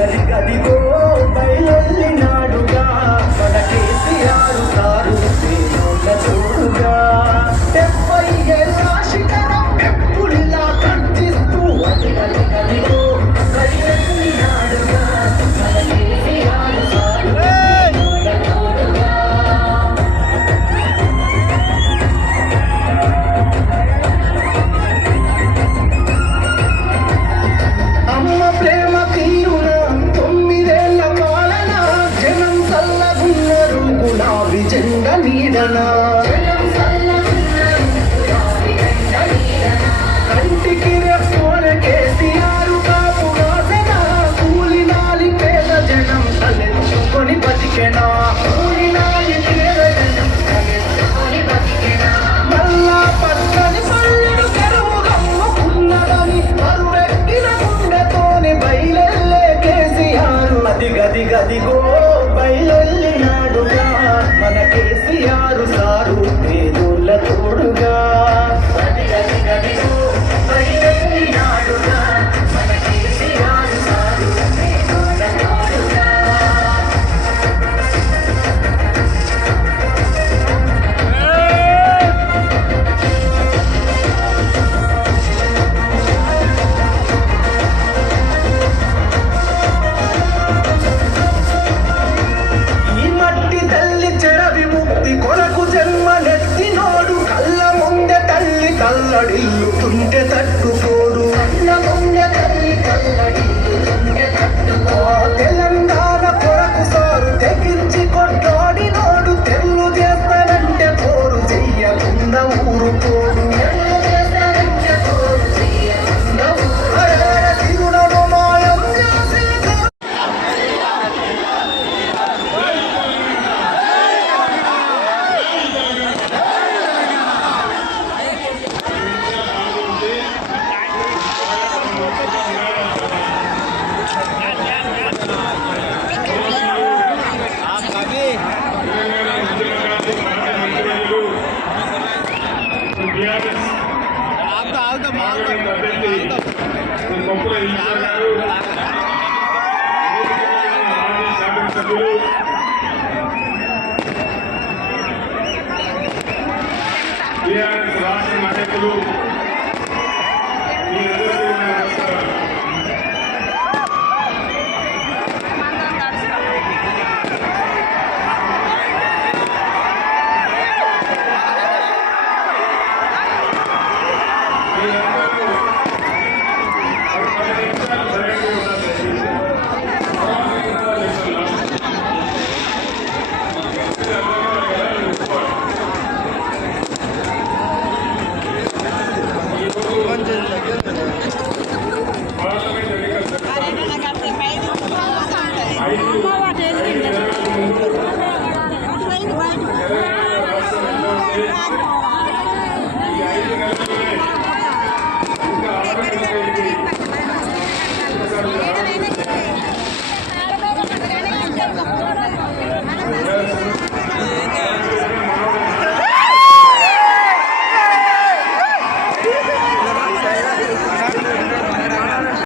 గది గదిగో బయలెల్లినాడుగా మన కేసీఆర్ సారు పేరుల తోడుగా 70 ఏళ్ళ శిఖరం ఎప్పుడిలా కర్జిస్తూ గది గదిగో బయలెల్లినాడుగా మన కేసీఆర్ సారు పేరుల తోడుగా. అమ్మ ప్రేమ తీరున 9 ఏళ్ల పాలన జనం చల్లగున్నారు గులాబీ జెండా నీడన కంటికి రెప్పోన కేసీఆర్ కాపు వాసన కూలినాలి పేద జనం తలెత్తుకొని బతికెనా కూలినాలి పేద జనం తలెత్తుకొని బతికెనా మల్లా పచ్చని పల్లెడు చెరువు గమ్ముకున్నదని మరువెక్కిన గుండెతోని బయలెల్లే కేసీఆర్ అది గది గదిగో బయలెల్లినాడుగా మన కేసీఆర్ సారు పేదోళ్ళ తోడుగా గది గది గదిగో బయలెల్లినాడుగా మన కేసీఆర్ సారు పేదోళ్ళ తోడుగా. ఈ మట్టి తల్లి చెర విముక్తి కొరకు జన్మనెత్తినోడు కళ్ళ ముందె తల్లి కల్లడిల్లుతుంటే తట్టుకోడు కళ్ళ ముందె తల్లి కల్లడిల్లుతుంటే తట్టుకోడు తెలంగాణ కొరకు సారు తెగించి కొట్లాడినోడు తెల్లు చేస్తానంటే పోరు చెయ్యకుండా ఊరుకోడు తిరుడను మాయం చేసి ఆగుతాం